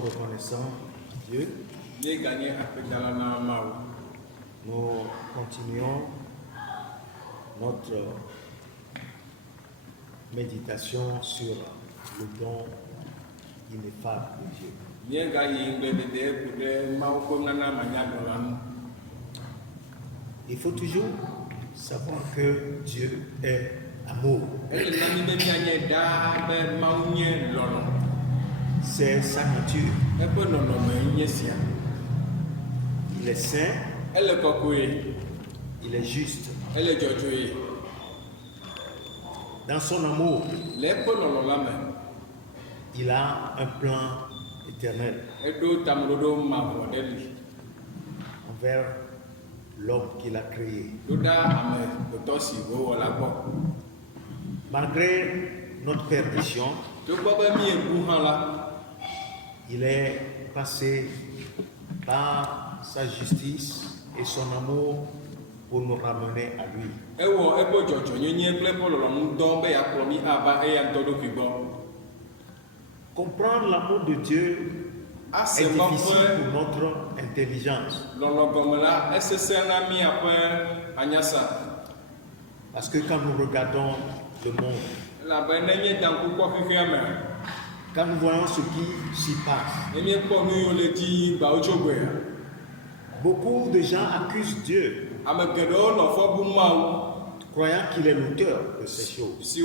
sommes reconnaissants, Dieu. Nous continuons notre méditation sur le don ineffable de Dieu. Il faut toujours savoir que Dieu est amour. C'est sa nature. Il est saint. Il est juste. Dans son amour, il a un plan éternel envers l'homme qu'il a créé. Malgré notre perdition, il est passé par sa justice et son amour pour nous ramener à lui. Comprendre l'amour de Dieu est difficile pour notre intelligence. Parce que quand nous regardons le monde, quand nous voyons ce qui s'y passe, beaucoup de gens accusent Dieu, croyant qu'il est l'auteur de ces choses.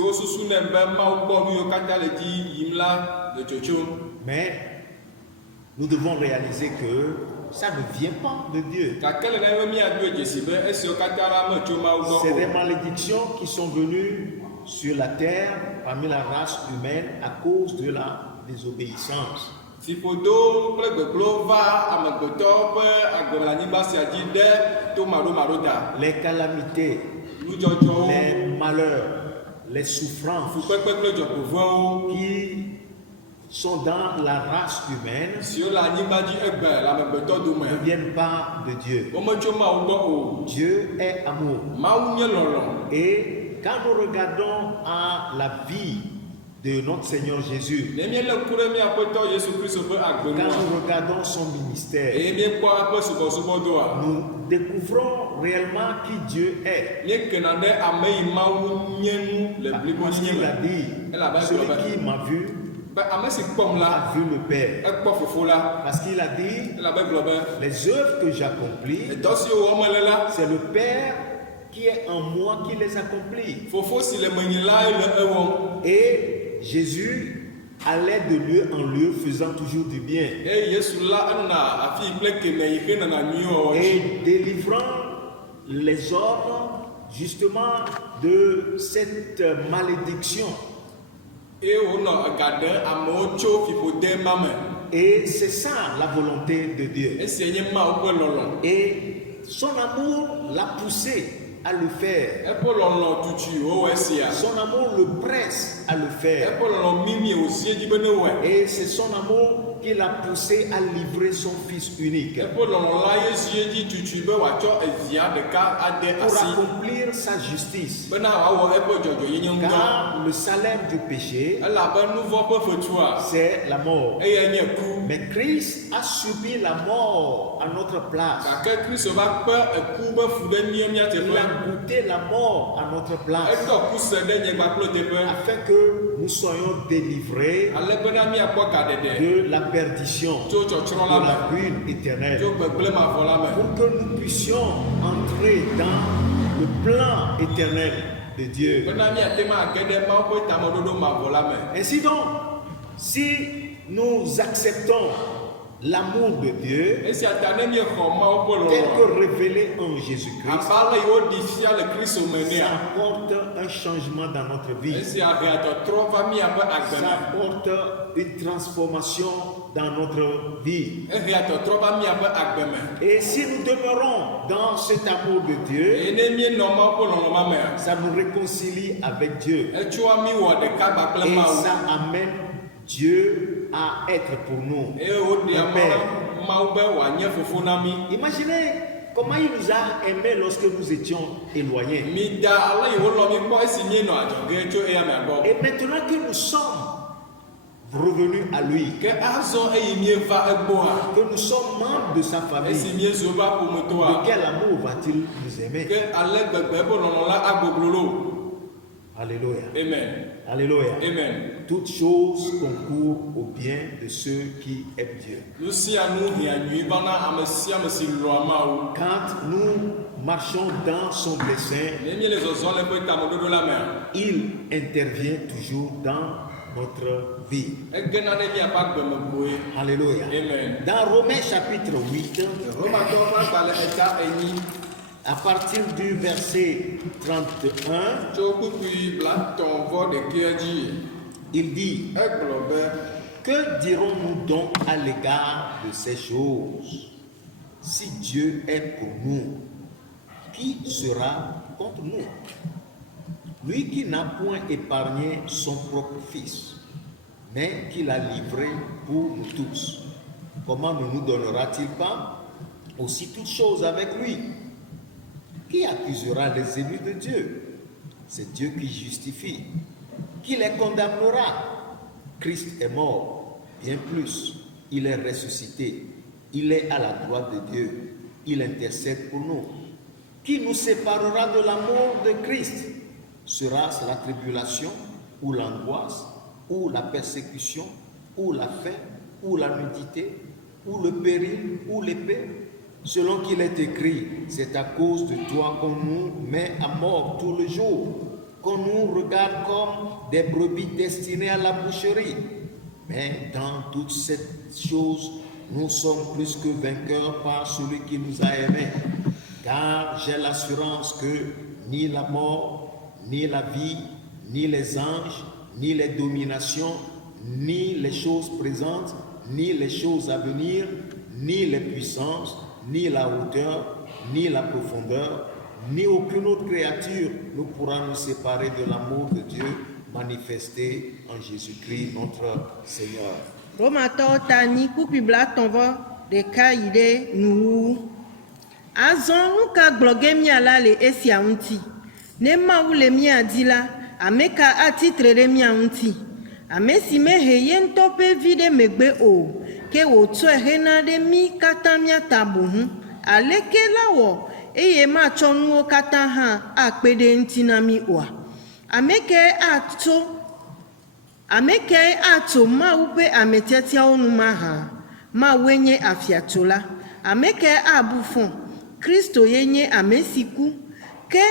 Mais nous devons réaliser que ça ne vient pas de Dieu. C'est des malédictions qui sont venues sur la terre parmi la race humaine à cause de la désobéissance. Les calamités, les malheurs, les souffrances qui sont dans la race humaine ne viennent pas de Dieu. Dieu est amour. Et quand nous regardons à la vie de notre Seigneur Jésus, quand nous regardons son ministère, nous découvrons réellement qui Dieu est. Parce qu'il a dit, celui qui m'a vu a vu le Père. Parce qu'il a dit, les œuvres que j'accomplis, c'est le Père qui est en moi qui les accomplit. Et Jésus allait de lieu en lieu faisant toujours du bien. Et délivrant les hommes justement de cette malédiction. Et c'est ça la volonté de Dieu. Et son amour l'a poussé à le faire. Son amour le presse à le faire. Et c'est son amour qui l'a poussé à livrer son fils unique pour accomplir sa justice. Car le salaire du péché, c'est la mort. Mais Christ a subi la mort à notre place. Il a goûté la mort à notre place afin que nous soyons délivrés de la perdition, de la ruine éternelle, pour que nous puissions entrer dans le plan éternel de Dieu. Ainsi donc, si nous acceptons l'amour de Dieu tel que révélé en Jésus-Christ, ça apporte un changement dans notre vie. Ça apporte une transformation dans notre vie. Et si nous demeurons dans cet amour de Dieu, ça nous réconcilie avec Dieu. Et ça amène Dieu à être pour nous un Père. Imaginez comment il nous a aimés lorsque nous étions éloignés. Et maintenant que nous sommes revenus à lui, que nous sommes membres de sa famille, de quel amour va-t-il nous aimer? Alléluia. Amen. Alléluia. Amen. Toutes choses concourent au bien de ceux qui aiment Dieu. Quand nous marchons dans son dessein, il intervient toujours dans notre vie. Alléluia. Amen. Dans Romains chapitre 8, à partir du verset 31, il dit: que dirons-nous donc à l'égard de ces choses? Si Dieu est pour nous, qui sera contre nous? Lui qui n'a point épargné son propre Fils, mais qui l'a livré pour nous tous, comment ne nous donnera-t-il pas aussi toutes choses avec lui? Qui accusera les élus de Dieu? C'est Dieu qui justifie. Qui les condamnera? Christ est mort, bien plus, il est ressuscité, il est à la droite de Dieu, il intercède pour nous. Qui nous séparera de l'amour de Christ? Sera-ce la tribulation, ou l'angoisse, ou la persécution, ou la faim, ou la nudité, ou le péril, ou l'épée? Selon qu'il est écrit, c'est à cause de toi qu'on nous met à mort tout le jour, qu'on nous regarde comme des brebis destinées à la boucherie. Mais dans toutes ces choses, nous sommes plus que vainqueurs par celui qui nous a aimés. Car j'ai l'assurance que ni la mort, ni la vie, ni les anges, ni les dominations, ni les choses présentes, ni les choses à venir, ni les puissances, ni la hauteur, ni la profondeur, ni aucune autre créature ne pourra nous séparer de l'amour de Dieu manifesté en Jésus-Christ notre Seigneur. Romato tani kupibla tonvo de kaide nu azon nuka bloge mi ala le esi aunti ne ma ule mi adila ameka atitre de mi aunti amesi me heye ntope vide megbe o ke wotu ehena de mi kata mi atabu hu aleke lawo eye ma chonu kata ha akpede ntina mi wa ameke ato ma upe ametetia onu maha ma wenye afiatola ameke abufon Kristo yenye amesiku ke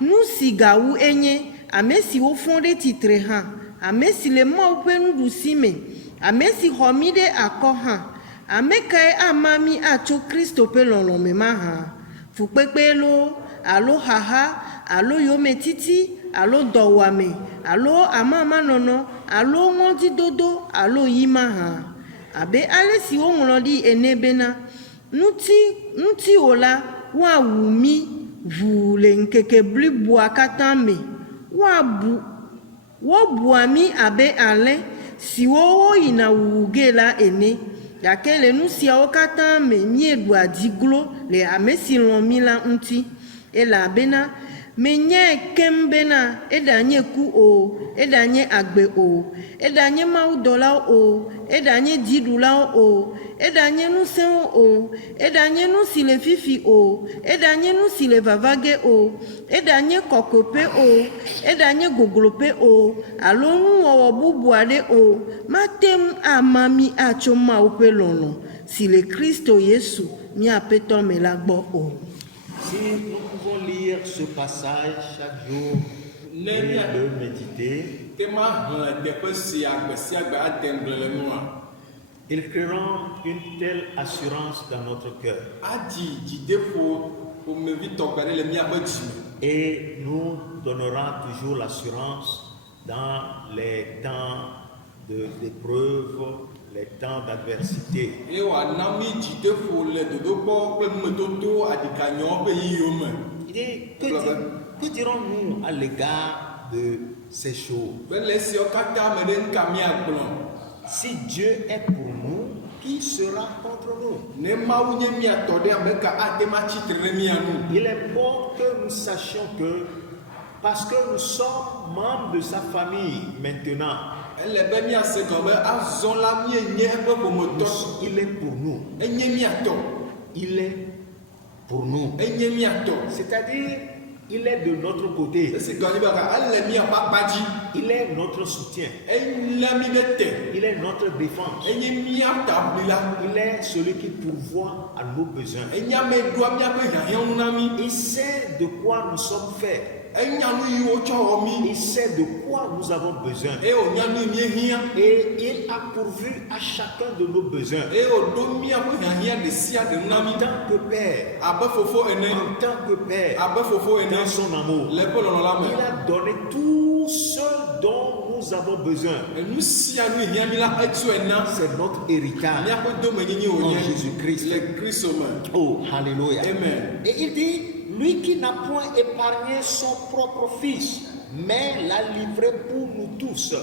nusigawu enye amesi ofonde titre ha amesi le ma upe nudusime amesi homide akoha ameke amami acho Kristo pe lolome maha fukpepe lo alo haha alo yometiti alo dowame alo amama nono alo ngonti dodo alo yimaha abe alesi onglodi enebena nuti ola wa wumi vule nkeke blibu akatame wa buami abe ale si wo ina wugela ene yakele nusia okatame miedu adiglo le amesi lomila nti ela bena menye kembena edanye ku o edanye agbe o edanye maudola o edanye didula o edanye nusen o edanye nusile fifi o edanye nusile vavage o edanye kokope o edanye gogolope o alonu wo bubuade o matem amami achoma opelono si le Kristo Yesu mi apeto melagbo o. Si nous pouvons lire ce passage chaque jour et le méditer, ils créeront une telle assurance dans notre cœur. Et nous donnera toujours l'assurance dans les temps d'épreuve, les temps d'adversité. Que dirons-nous à l'égard de ces choses? Si Dieu est pour nous, qui sera contre nous? Il est bon que nous sachions que, parce que nous sommes membres de sa famille maintenant, Il est pour nous. Il est pour nous. C'est-à-dire, il est de notre côté. Il est notre soutien. Il est notre défense. Il est celui qui pourvoit à nos besoins. Il sait de quoi nous sommes faits. Il sait de quoi nous avons besoin. Et il a pourvu à chacun de nos besoins. En tant que Père, dans son amour, il a donné tout ce dont nous avons besoin. C'est notre héritage en Jésus-Christ. Oh, alléluia. Amen. Et il dit, lui qui n'a point épargné son propre fils, mais l'a livré pour nous tous.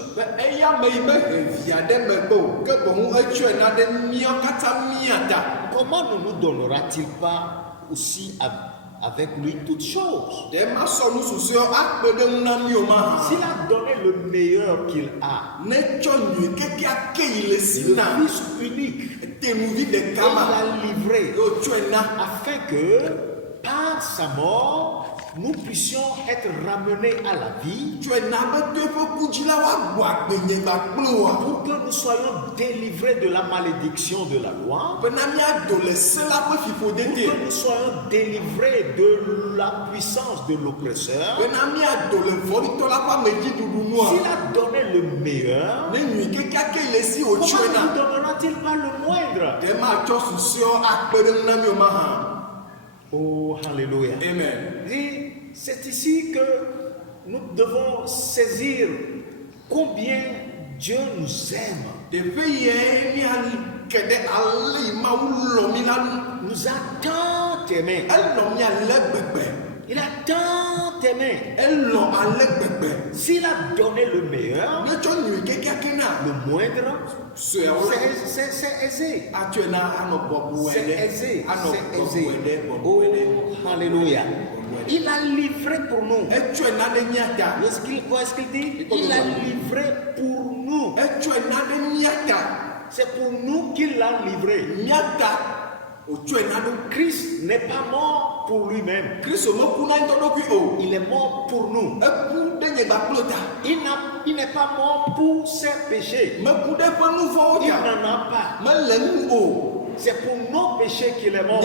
Comment ne nous donnera-t-il pas aussi avec lui toutes choses? S'il a donné le meilleur qu'il a, le Fils unique, il l'a livré afin que par sa mort, nous puissions être ramenés à la vie, pour que nous soyons délivrés de la malédiction de la loi, pour que nous soyons délivrés de la puissance de l'oppresseur. S'il a donné le meilleur, comment ne donnera-t-il pas le moindre? Oh, alléluia. Amen. C'est ici que nous devons saisir combien Dieu nous aime. Nous a tant aimés. Il a tant aimé. S'il a donné le meilleur, le moindre, c'est aisé. C'est aisé. Oh, alléluia. Il a livré pour nous. Qu'est-ce qu'il dit? Il a livré pour nous. C'est pour nous qu'il l'a livré. Christ n'est pas mort pour lui-même. Il est mort pour nous. Il n'est pas mort pour ses péchés. Il n'en a pas. C'est pour nos péchés qu'il est mort.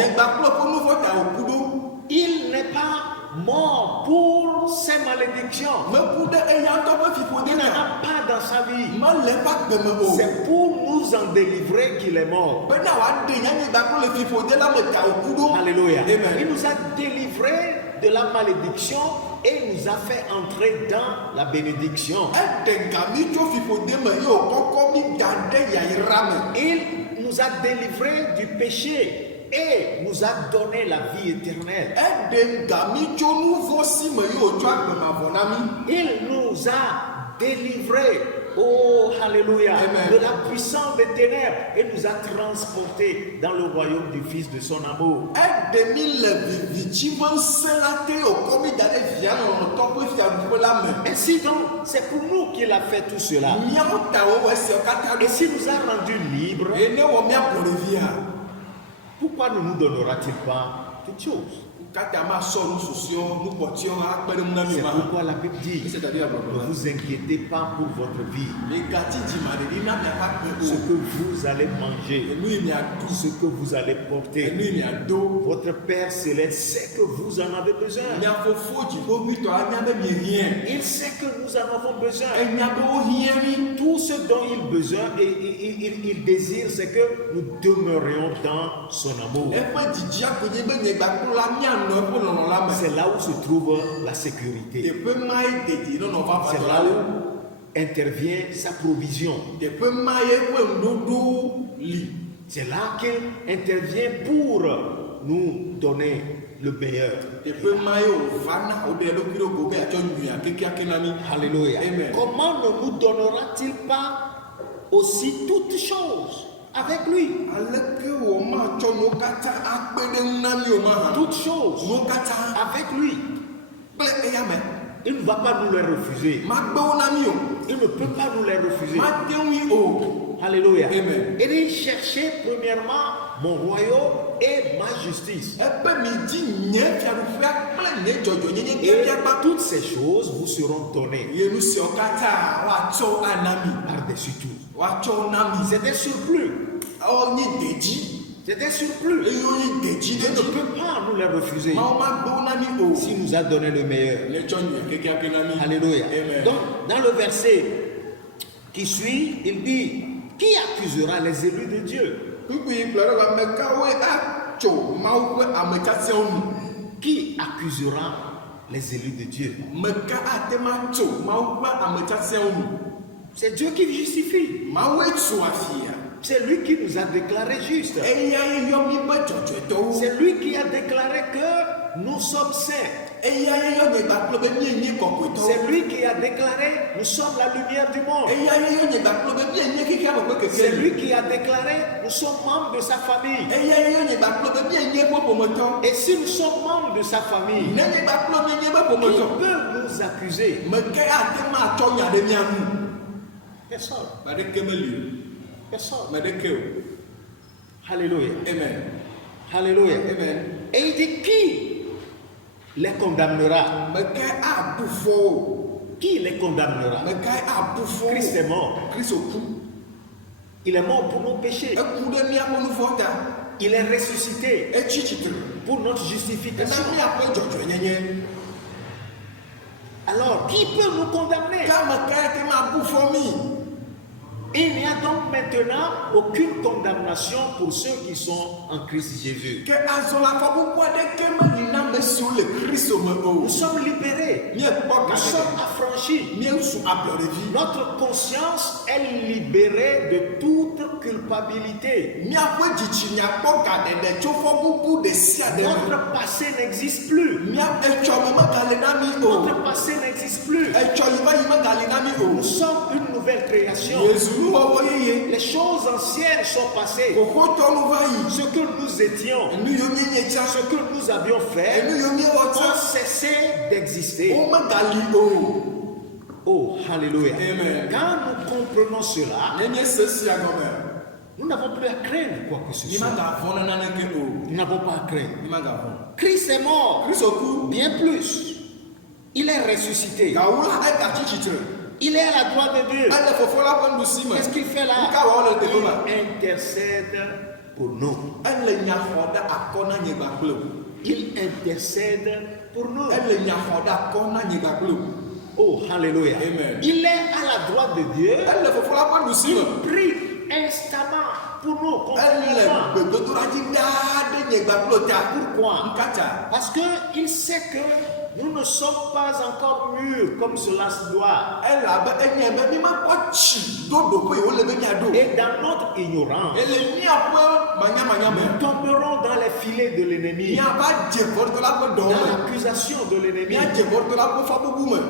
Il n'est pas mort pour ses malédictions. Il n'en a pas dans sa vie. C'est pour nous en délivrer qu'il est mort. Alléluia. Il nous a délivrés de la malédiction et nous a fait entrer dans la bénédiction. Il nous a délivrés du péché et nous a donné la vie éternelle. Il nous a délivrés, oh alléluia, de la puissance des ténèbres et nous a transportés dans le royaume du Fils de son amour. Ainsi donc, c'est pour nous qu'il a fait tout cela. Et s'il nous a rendus libres, pourquoi ne nous donnera-t-il pas toutes choses? C'est pourquoi la Bible dit, ne vous inquiétez pas pour votre vie, ce que vous allez manger, ce que vous allez porter. Votre Père Céleste sait que vous en avez besoin. Il sait que nous en avons besoin. Tout ce dont il a besoin et il désire, c'est que nous demeurions dans son amour. C'est là où se trouve la sécurité. C'est là où intervient sa provision. C'est là qu'il intervient pour nous donner le meilleur. Alléluia. Amen. Comment ne nous donnera-t-il pas aussi toutes choses avec lui? Toutes choses avec lui. il ne va pas nous les refuser. Il ne peut pas nous les refuser. Alléluia. Amen. Et il cherchait premièrement mon royaume et ma justice. Et toutes ces choses vous seront données par-dessus tout. C'était surplus. C'était surplus. Dieu ne peut pas nous les refuser. S'il nous a donné le meilleur. Alléluia. Donc, dans le verset qui suit, il dit: qui accusera les élus de Dieu? Qui accusera les élus de Dieu? C'est Dieu qui justifie. C'est lui qui nous a déclaré justes. C'est lui qui a déclaré que nous sommes saints. C'est lui qui a déclaré nous sommes la lumière du monde. C'est lui qui a déclaré nous sommes membres de sa famille. Et si nous sommes membres de sa famille, qui peut nous accuser? Personne. Personne. Alléluia. Amen. Alléluia. Amen. Et il dit: qui les condamnera? Qui les condamnera? Christ est mort. Il est mort pour nos péchés. Il est ressuscité pour notre justification. Alors, qui peut nous condamner? Il n'y a donc maintenant aucune condamnation pour ceux qui sont en Christ Jésus. Nous sommes libérés. Nous sommes affranchis. Notre conscience est libérée de toute culpabilité. Notre passé n'existe plus. Notre passé n'existe plus. Nous sommes une nouvelle création. Les choses anciennes sont passées. Ce que nous étions, ce que nous avions fait, ont cessé d'exister. Oh, alléluia. Amen. Quand nous comprenons cela, nous n'avons plus à craindre quoi que ce soit. Nous n'avons pas à craindre. Christ est mort. Bien plus. Il est ressuscité. Il est à la droite de Dieu. Qu'est-ce qu'il fait là? Il intercède pour nous. Il intercède pour nous. Oh, alléluia. Amen. Il est à la droite de Dieu. Il prie instamment pour nous. Pourquoi? Parce qu'il sait que nous ne sommes pas encore mûrs comme cela se doit. Et dans notre ignorance, nous tomberons dans les filets de l'ennemi, dans l'accusation de l'ennemi.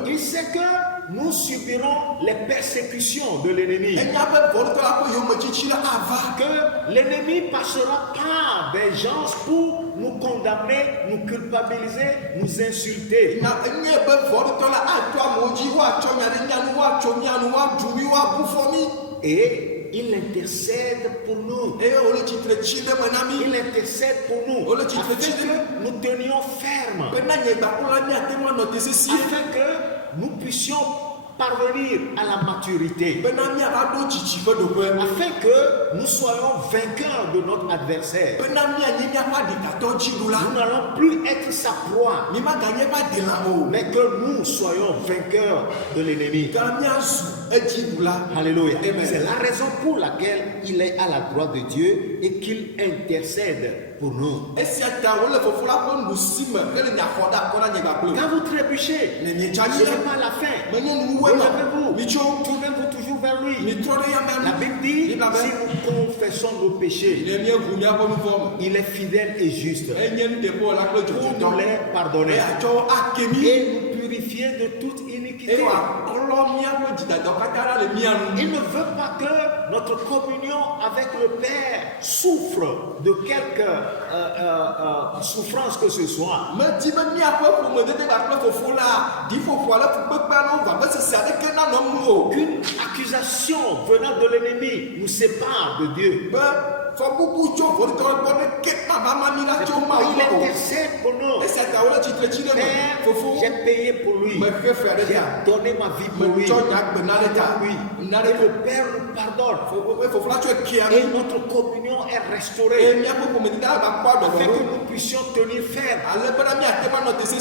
Il sait que nous subirons les persécutions de l'ennemi. Que l'ennemi passera par des gens pour nous condamner, nous culpabiliser, nous insulter. Et il intercède pour nous. Il intercède pour nous. Afin que nous tenions ferme. Afin que nous puissions parvenir à la maturité, afin que nous soyons vainqueurs de notre adversaire. Nous n'allons plus être sa proie, mais que nous soyons vainqueurs de l'ennemi. Alléluia. C'est la raison pour laquelle il est à la droite de Dieu et qu'il intercède pour nous. Quand vous trébuchez, ce n'est pas la fin. Relevez-vous, tournez-vous toujours vers lui. La Bible dit, si nous confessons nos péchés, il est fidèle et juste pour nous les pardonner et nous purifier de toute iniquité. Il ne veut pas que notre communion avec le Père souffre. souffre de quelque souffrance que ce soit, aucune accusation venant de l'ennemi nous sépare de Dieu. Il intercède pour nous. Père, j'ai payé pour lui. J'ai donné ma vie pour lui. Et le Père nous pardonne. Et notre communion est restaurée. Afin que nous puissions tenir ferme.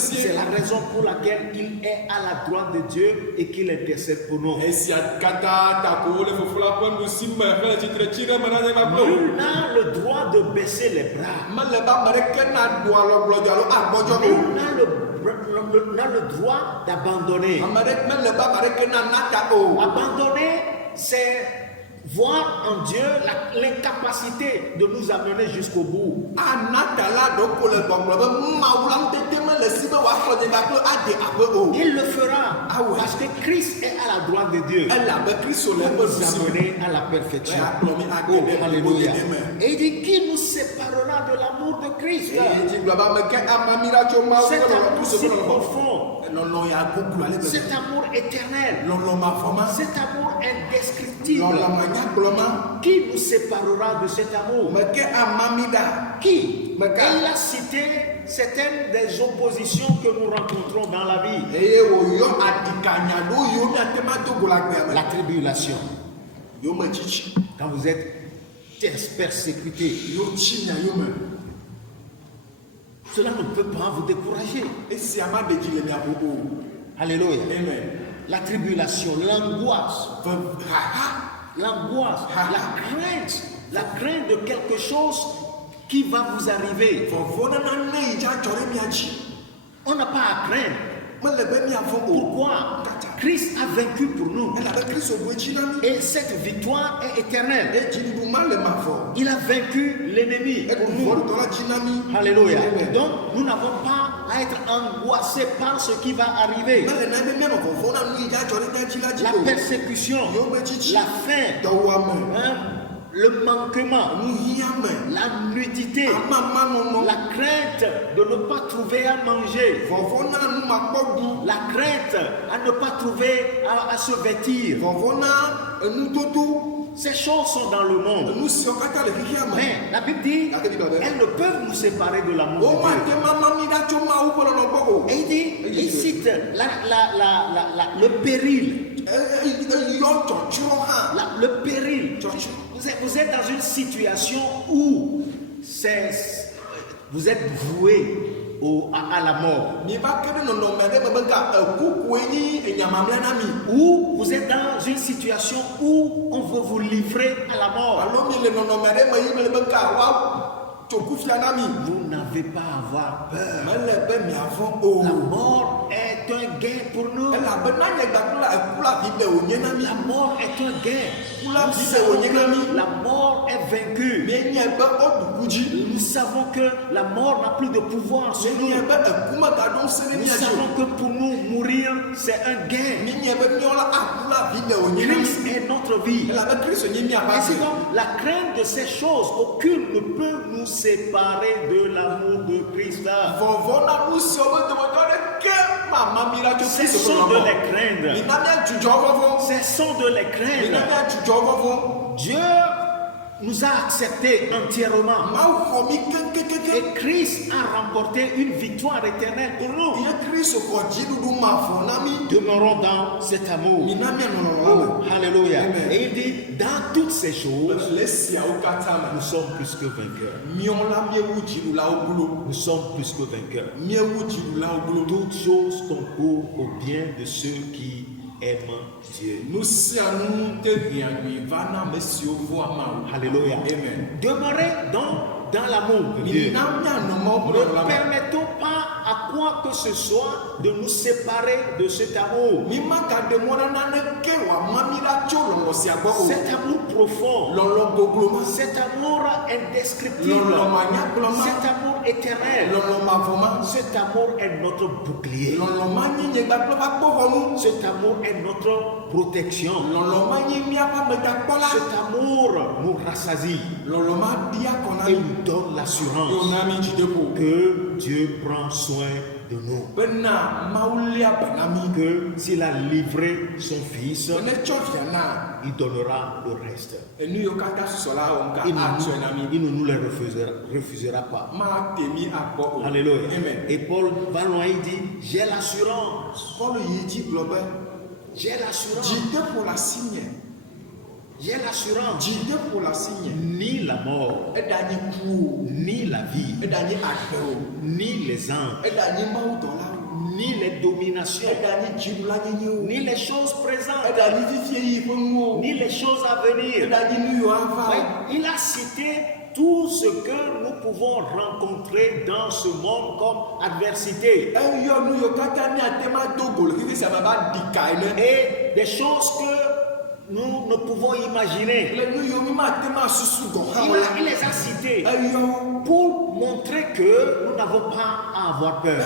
C'est la raison pour laquelle il est à la droite de Dieu et qu'il intercède pour nous. Nul n'a le droit de baisser les bras. Nul n'a le droit d'abandonner. Abandonner, c'est voir en Dieu l'incapacité de nous amener jusqu'au bout. Il le fera parce que Christ est à la droite de Dieu pour nous amener à la perfection. Oh, alléluia. Et il dit qui nous séparera de l'amour de Christ. Cet amour si profond, cet amour éternel, cet amour indescriptible. Qui nous séparera de cet amour? Qui? Il a cité certaines des oppositions que nous rencontrons dans la vie. La tribulation. Quand vous êtes persécuté, cela ne peut pas vous décourager. Alléluia. La tribulation, l'angoisse, la crainte de quelque chose qui va vous arriver. On n'a pas à craindre. Pourquoi? Christ a vaincu pour nous. Et cette victoire est éternelle. Il a vaincu l'ennemi pour nous. Alléluia. Donc, nous n'avons pas à être angoissés par ce qui va arriver. La persécution, la faim, le manquement, la nudité, la crainte de ne pas trouver à manger, la crainte à ne pas trouver à se vêtir. Ces choses sont dans le monde. Mais la Bible dit elles ne peuvent nous séparer de l'amour de Dieu. Et il cite le péril. Le péril. Vous êtes dans une situation où vous êtes voué à la mort. Ou vous êtes dans une situation où on veut vous livrer à la mort. Vous n'avez pas à avoir peur. La mort est un gain pour nous. La mort est un gain. La mort est vaincue. Nous savons que la mort n'a plus de pouvoir sur nous. Nous savons que pour nous, mourir, c'est un gain. Christ est notre vie. Et c'est donc la crainte de ces choses, aucune ne peut nous séparer de l'amour de Christ. Cessons de les craindre. Cessons de les craindre. Dieu nous a acceptés entièrement. Et Christ a remporté une victoire éternelle pour nous. Demeurons dans cet amour. Oh, alléluia. Et il dit, dans toutes ces choses, nous sommes plus que vainqueurs. Nous sommes plus que vainqueurs. Toutes choses concourent au bien de ceux qui aiment Dieu. Alléluia. Amen. Demeurez donc dans l'amour de Dieu. Ne permettons pas à quoi que ce soit de nous séparer de cet amour. Cet amour profond, cet amour indescriptible, cet amour éternel, cet amour est notre bouclier. Cet amour est notre protection. Cet amour nous rassasie. et nous donne l'assurance que Dieu prend soin de nous. Que s'il a livré son fils, il donnera le reste. Il ne nous le refusera pas. Alléluia. Et Paul va loin, il dit, j'ai l'assurance. J'ai l'assurance. J'ai l'assurance. Ni la mort, ni la vie, ni les anges, ni les dominations, ni les choses présentes, ni les choses à venir. Il a cité tout ce que nous pouvons rencontrer dans ce monde comme adversité. Et des choses que nous ne pouvons imaginer. Il les a cités pour montrer que nous n'avons pas à avoir peur.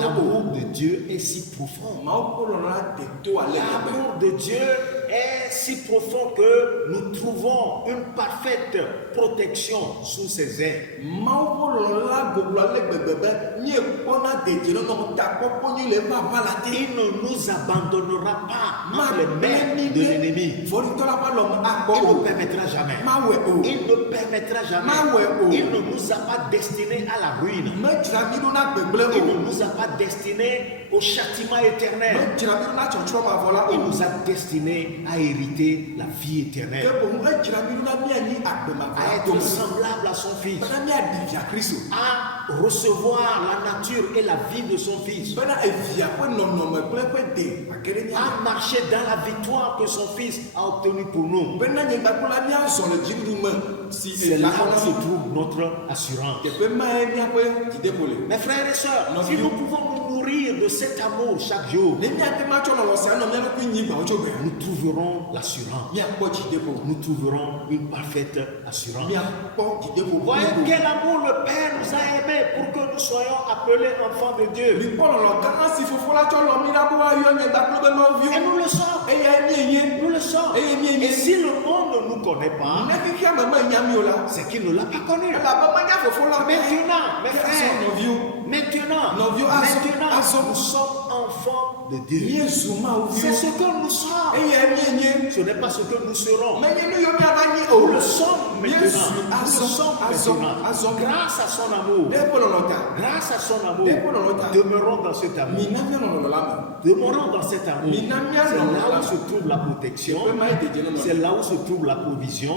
L'amour de Dieu est si profond. L'amour de Dieu est si profond que nous trouvons une parfaite protection sous ses ailes. Il ne nous abandonnera pas dans les mains de l'ennemi. Il ne permettra jamais. Il ne permettra jamais. Il ne nous a pas destinés à la ruine. Il ne nous a pas destinés au châtiment éternel. Il nous a destinés à hériter la vie éternelle, à être semblable à son Fils, à recevoir la nature et la vie de son Fils, à marcher dans la victoire que son Fils a obtenue pour nous. C'est là où se trouve notre assurance. Mes frères et sœurs, si nous pouvons nous nourrir de cet amour chaque jour, nous trouverons l'assurance. Nous trouverons une parfaite assurance. Voyez quel amour le Père nous a aimés pour que nous soyons appelés enfants de Dieu. Et nous le sommes. Nous le sommes. Et si le monde ne nous connaît pas, c'est qu'il ne l'a pas connu. Maintenant, mes frères, maintenant, nous sommes enfants de Dieu. C'est ce que nous sommes. Ce n'est pas ce que nous serons. Nous le sommes maintenant. Nous le sommes maintenant. Grâce à son amour. Grâce à son amour. Demeurons dans cet amour. Demeurons dans cet amour. C'est là où se trouve la protection. C'est là où se trouve la provision.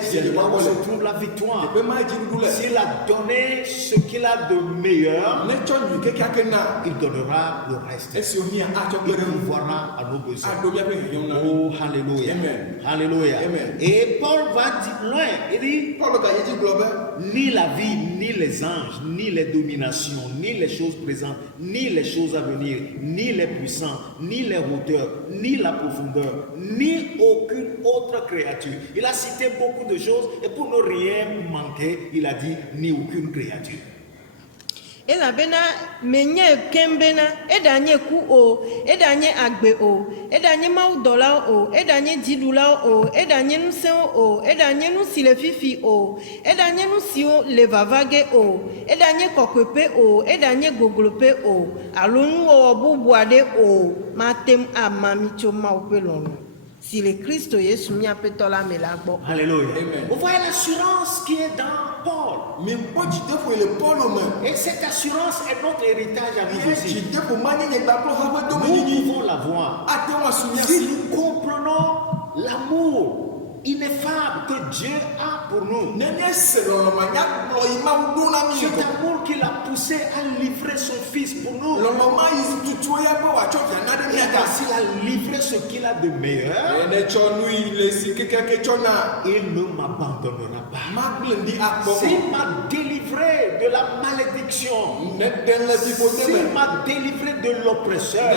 C'est là où se trouve la victoire. S'il a donné ce qu'il a de meilleur, il donnera le reste. Il pourvoira à nos besoins. Oh, alléluia. Alléluia. Et Paul va dire loin. Il dit, ni la vie, ni les anges, ni les dominations, ni les choses présentes, ni les choses à venir, ni les puissants, ni les hauteurs, ni la profondeur, ni aucune autre créature. Il a cité beaucoup de choses et pour ne rien manquer, il a dit ni aucune créature. Elabena menye kembena edanye ku o edanye agbe o edanye maudola o edanye didula o edanye nuseo o edanye nusilefifi o edanye nusio levavage o edanye kokwepe o edanye goglope o alonu o bubuade o matem amamicho maupelonu. Si le Christ Jésus m'y a pété la mélagbo. Alléluia. Vous voyez l'assurance qui est dans Paul. Et cette assurance est notre héritage à nous aussi. Nous pouvons la voir. Si nous comprenons l'amour ineffable que Dieu a pour nous. Cet amour qu'il a poussé à livrer son Fils pour nous. Et s'il a livré ce qu'il a de meilleur, il ne m'abandonnera pas. S'il m'a délivré de la malédiction, s'il m'a délivré de l'oppresseur,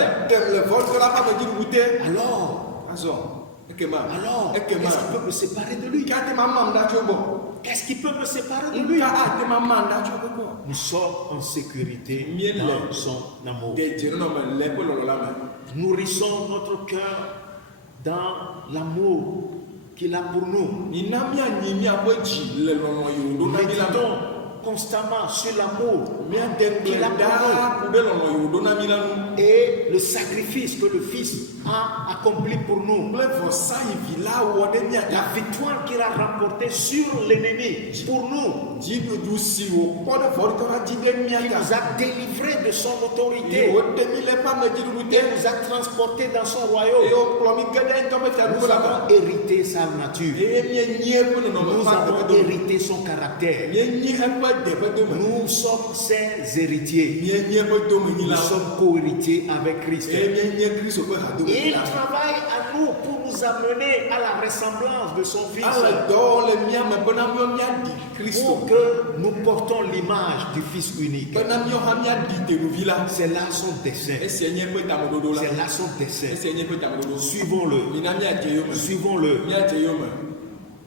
alors, qu'est-ce qui peut me séparer de lui? Qu'est-ce qui peut me séparer de lui? Nous sommes en sécurité dans son amour. Nourrissons notre cœur dans l'amour qu'il a pour nous. Méditons constamment sur l'amour qu'il a pour nous et le sacrifice que le Fils a accompli pour nous. La victoire qu'il a remportée sur l'ennemi pour nous. Qui nous a délivrés de son autorité. Et nous a transportés dans son royaume. Nous avons hérité sa nature. Nous avons hérité son caractère. Nous sommes ses héritiers. Nous sommes co-héritiers avec Christ. Et il travaille à nous pour nous amener à la ressemblance de son Fils. Pour que nous portons l'image du Fils unique. C'est là son dessein. C'est là son dessein. Suivons-le. Suivons-le.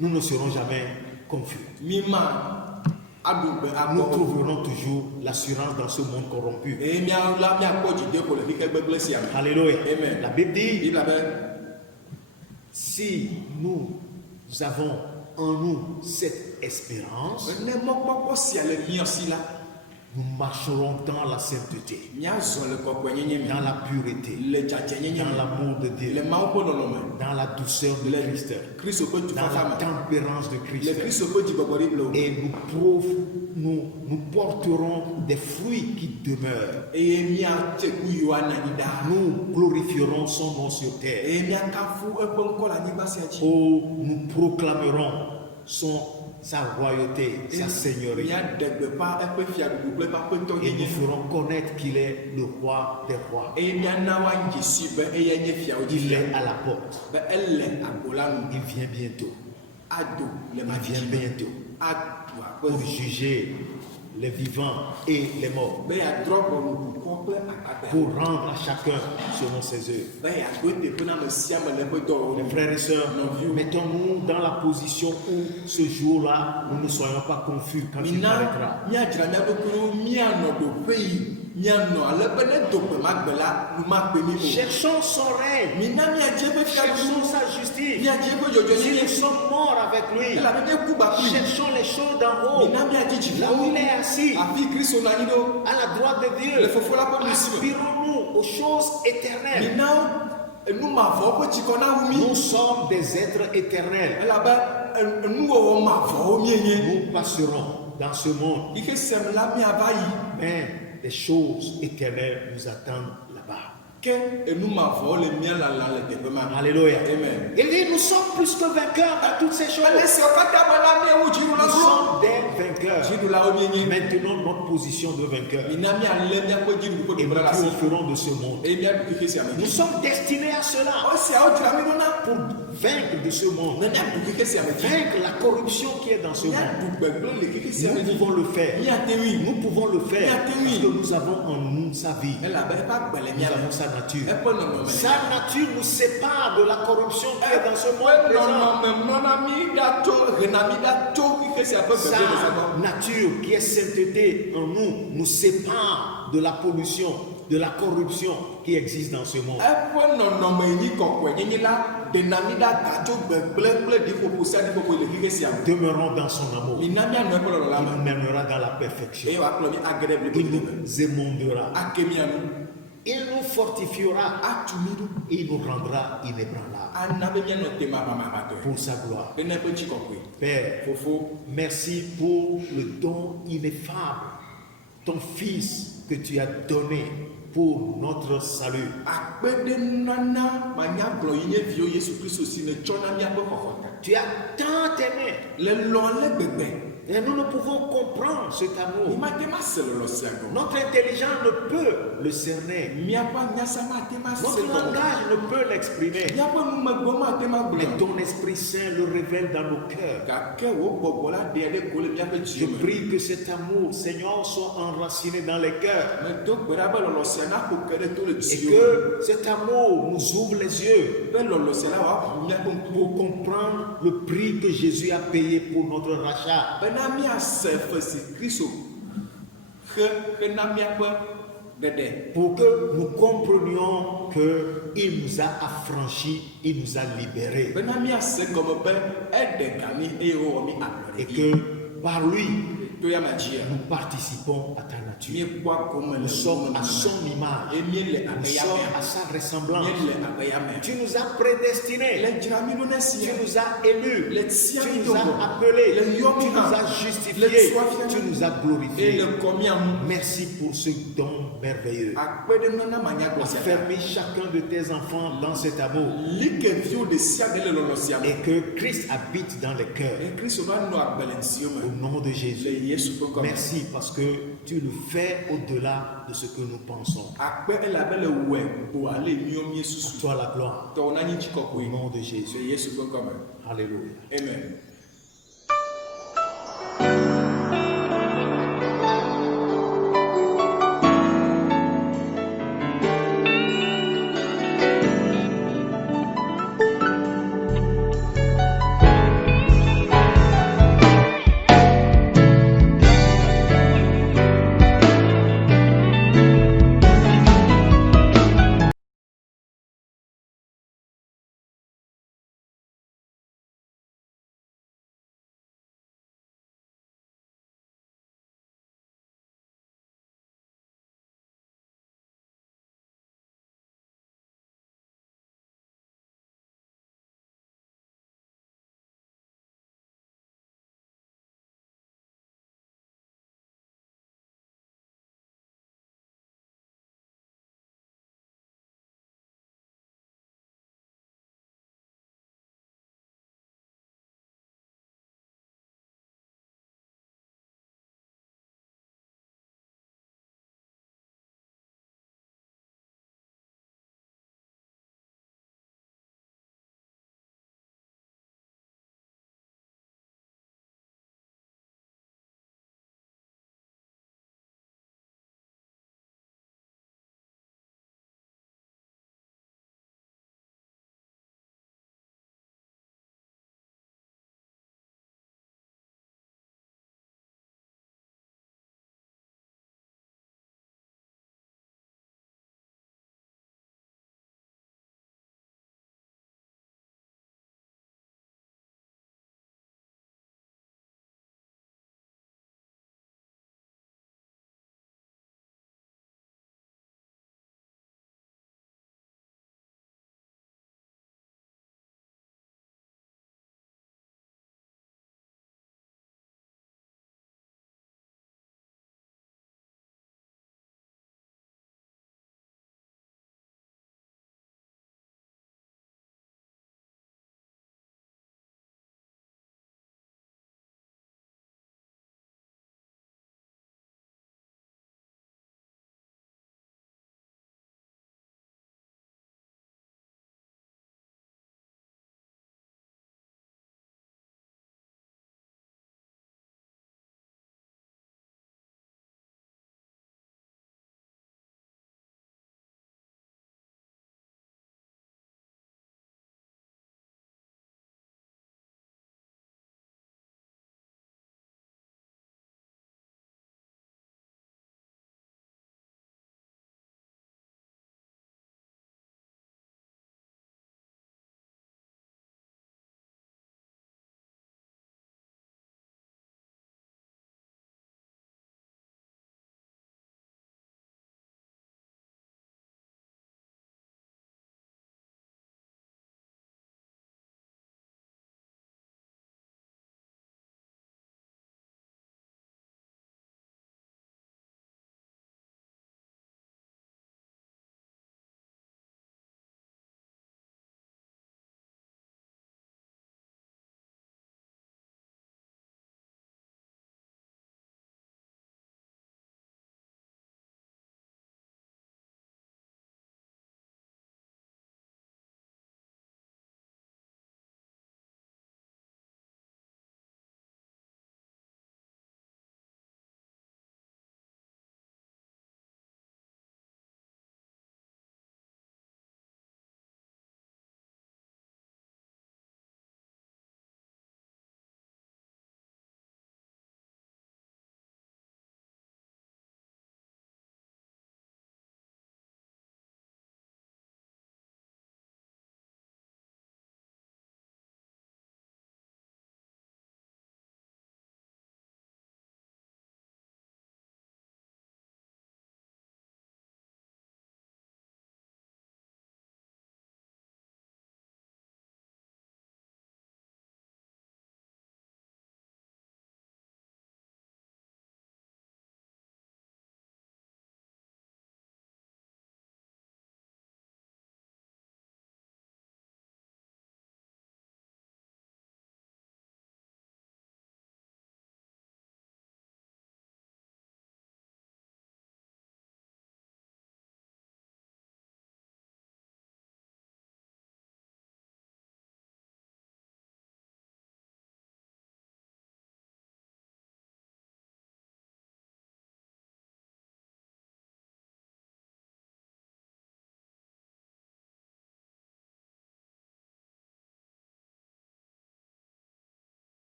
Nous ne serons jamais confus. Nous trouverons toujours l'assurance dans ce monde corrompu. Alléluia. La Bible dit, si nous avons en nous cette espérance, nous marcherons dans la sainteté, dans la pureté, dans l'amour de Dieu, dans la douceur de Christ, dans la tempérance de Christ. Et nous porterons des fruits qui demeurent. Nous glorifierons son nom sur terre. Oh, nous proclamerons sa royauté, sa seigneurie. Et nous ferons connaître qu'il est le roi des rois. Il est à la porte. Il vient bientôt. Il vient bientôt pour juger les vivants et les morts, pour rendre à chacun selon ses œuvres. Mes frères et sœurs, mettons-nous dans la position où ce jour-là, nous ne soyons pas confus quand il paraîtra. Cherchons son règne, cherchons sa justice. Si nous sommes morts avec lui, cherchons les choses d'en haut, là où il est assis, à la droite de Dieu. Aspirons-nous aux choses éternelles. Nous sommes des êtres éternels. Nous passerons dans ce monde, mais des choses éternelles nous attendent là-bas. Alléluia. Amen. Il dit, nous sommes plus que vainqueurs dans toutes ces choses. Nous sommes des vainqueurs. Maintenant notre position de vainqueur. Et nous triompherons de ce monde. Nous sommes destinés à cela. Pour vaincre de ce monde. Vaincre la corruption qui est dans ce monde. Nous pouvons le faire. Nous pouvons le faire. Parce que nous avons en nous sa vie. Nous avons sa nature. Sa nature nous sépare de la corruption qui est dans ce monde présent. Sa nature qui est sainteté en nous sépare de la pollution, de la corruption qui existe dans ce monde. Demeurons dans son amour. Il nous mènera dans la perfection. Il nous émondera. Il nous fortifiera. Il nous rendra inébranlables pour sa gloire. Père, merci pour le don ineffable, ton Fils que tu as donné pour notre salut. Tu as tant aimé. Et nous ne pouvons comprendre cet amour. Notre intelligence ne peut le cerner. Notre langage ne peut l'exprimer. Mais ton Esprit Saint le révèle dans nos cœurs. Je prie que cet amour, Seigneur, soit enraciné dans les cœurs. Et que cet amour nous ouvre les yeux pour comprendre le prix que Jésus a payé pour notre rachat. pour que nous comprenions qu'il nous a affranchis, il nous a libérés. Et que par lui, nous participons à ta nature. Nous sommes à son image. Nous sommes à sa ressemblance. Tu nous as prédestinés. Tu nous as élus. Tu nous as appelés. Tu nous as justifiés. Tu nous as glorifiés. Merci pour ce don merveilleux. Affermis chacun de tes enfants dans cet amour. Et que Christ habite dans les cœurs. Au nom de Jésus. Merci parce que tu le fais au-delà de ce que nous pensons. À toi la gloire. Au nom de Jésus. Alléluia. Amen.